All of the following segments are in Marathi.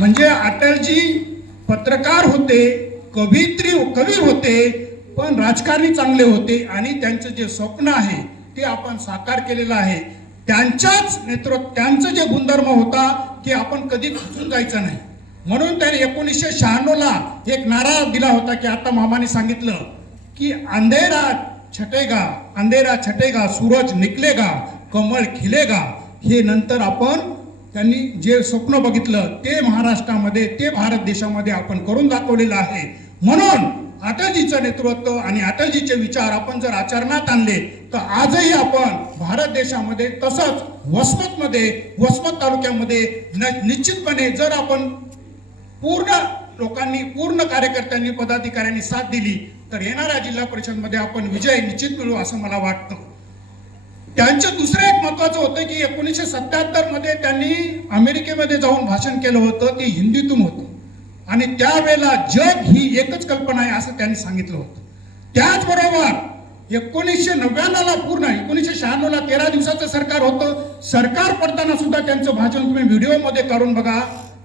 म्हणजे अटलजी पत्रकार होते, कवी होते, पण राजकारणी चांगले होते आणि त्यांचं जे स्वप्न आहे ते आपण साकार केलेलं आहे. त्यांच्याच त्यांचं जे गुणधर्म होता की आपण कधी खचून जायचं नाही. म्हणून त्याने 1996 ला एक नारा दिला होता की आता मामाने सांगितलं की अंधेरा छटेगा, सूरज निकलेगा, कमळ खिलेगा. हे नंतर आपण त्यांनी जे स्वप्न बघितलं ते महाराष्ट्रामध्ये, ते भारत देशामध्ये आपण करून दाखवलेलं आहे. म्हणून अटलजीचं नेतृत्व आणि अटलजीचे विचार आपण जर आचरणात आणले तर आजही आपण भारत देशामध्ये, तसंच वसमत तालुक्यामध्ये निश्चितपणे जर आपण पूर्ण लोकांनी, पूर्ण कार्यकर्त्यांनी, पदाधिकाऱ्यांनी साथ दिली तर येणाऱ्या जिल्हा परिषदमध्ये आपण विजय निश्चित मिळू असं मला वाटतं. त्यांचं दुसरं एक महत्वाचं होतं की 1977 मध्ये त्यांनी अमेरिकेमध्ये जाऊन भाषण केलं होतं, ते हिंदीतून होतं आणि त्यावेळेला जग ही एकच कल्पना आहे असं त्यांनी सांगितलं होतं. त्याचबरोबर 1999 ला पूर्ण 1996 ला 13 दिवसाचं सरकार होतं. सरकार पडताना सुद्धा त्यांचं भाषण तुम्ही व्हिडिओमध्ये काढून बघा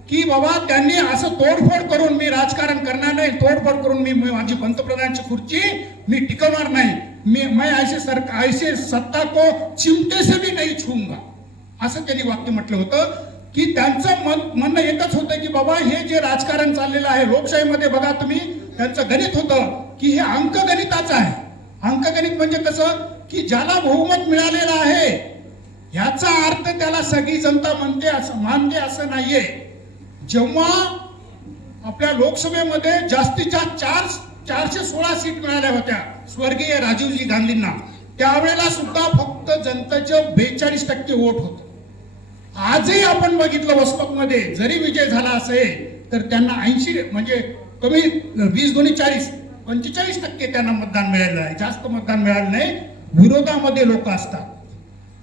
की बाबा त्यांनी असं तोडफोड करून मी राजकारण करणार नाही, तोडफोड करून मी माझी पंतप्रधानाची खुर्ची मी टिकवणार नाही, मैं ऐसे सत्ता को चिमटे से भी नहीं छूंगा असं त्यांनी वाक्य म्हटलं होतं. की त्यांचं म्हणणं एकच होतं की बाबा हे जे राजकारण चाललेलं आहे लोकशाहीमध्ये, बघा तुम्ही त्यांचं गणित होतं की हे अंकगणिताचं आहे. अंकगणित म्हणजे कसं की ज्याला बहुमत मिळालेलं आहे ह्याचा अर्थ त्याला सगळी जनता मानते असं नाहीये. जेव्हा आपल्या लोकसभेमध्ये जास्तीत जास्त 416 सीट मिळाल्या होत्या स्वर्गीय राजीवजी गांधींना, त्यावेळेला सुद्धा फक्त जनतेचं 42% वोट होतं. आजही आपण बघितलं वसमतमध्ये जरी विजय झाला असेल तर त्यांना 80 म्हणजे कमी 20 दोन्ही 40 45% त्यांना मतदान मिळालं आहे, जास्त मतदान मिळालं नाही. विरोधामध्ये लोक असतात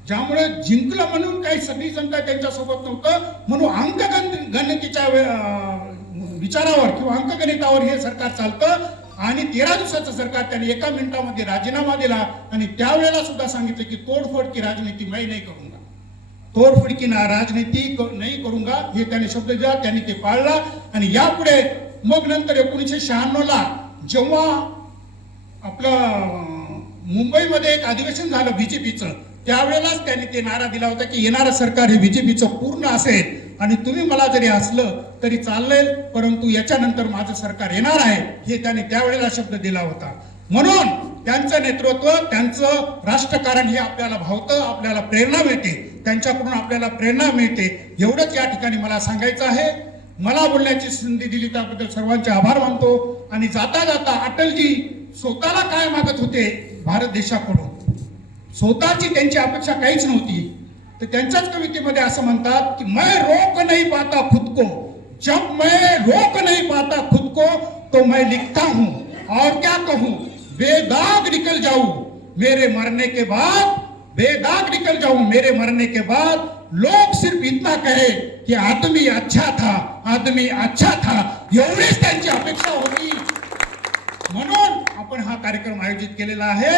ज्यामुळे जिंकलं म्हणून काही सगळी जनता त्यांच्या सोबत नव्हतं. म्हणून अंकगणितीच्या विचारावर किंवा अंकगणितावर हे सरकार चालतं आणि 13 दिवसाचं सरकार त्यांनी 1 मिनिटामध्ये राजीनामा दिला आणि त्यावेळेला सुद्धा सांगितलं की तोडफोड की राजनीती मैं नहीं करूंगा, तोडफोड की राजनीती नाही करूंगा हे त्यांनी शब्द दिला, त्यांनी ते पाळला. आणि यापुढे मग नंतर 1996 ला जेव्हा आपलं मुंबईमध्ये एक अधिवेशन झालं बीजेपीचं, त्यावेळेलाच त्यांनी ते नारा दिला होता की येणारं सरकार हे बीजेपीचं पूर्ण असेल आणि तुम्ही मला जरी हसलं तरी चालेल, परंतु याच्यानंतर माझं सरकार येणार आहे हे त्यांनी त्यावेळेला शब्द दिला होता. म्हणून त्यांचं नेतृत्व, त्यांचं राष्ट्रकारण हे आपल्याला भावतं, आपल्याला प्रेरणा मिळते, त्यांच्याकडून आपल्याला प्रेरणा मिळते. एवढंच या ठिकाणी मला सांगायचं आहे. मला बोलण्याची संधी दिली त्याबद्दल सर्वांचे आभार मानतो. आणि जाता जाता अटलजी स्वतःला काय मागत होते भारत देशाकडून, स्वतःची त्यांची अपेक्षा काहीच नव्हती. तर त्यांच्याच कवितेमध्ये असं म्हणतात की मैं रोक नहीं पाता खुद को, जब मैं रोक नहीं पाता खुद को तो मैं लिखता हूं और क्या कहूं, बेदाग निकल जाऊं मेरे मरने के बाद, बेदाग निकल जाऊं मेरे मरने के बाद, लोग सिर्फ इतना कहे कि आदमी अच्छा था, आदमी अच्छा था. एवढीच त्यांची अपेक्षा होती. म्हणून आपण हा कार्यक्रम आयोजित केलेला आहे.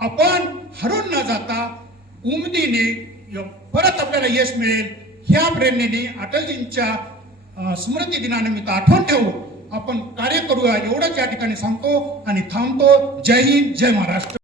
आपण हरून न जाता उमेदीने परत आपल्याला यश मिळेल ह्या प्रेरणेने अटलजींच्या स्मृती दिनानिमित्त आठवण ठेवू आपण कार्य करूया एवढंच या ठिकाणी सांगतो आणि थांबतो. जय हिंद, जय महाराष्ट्र.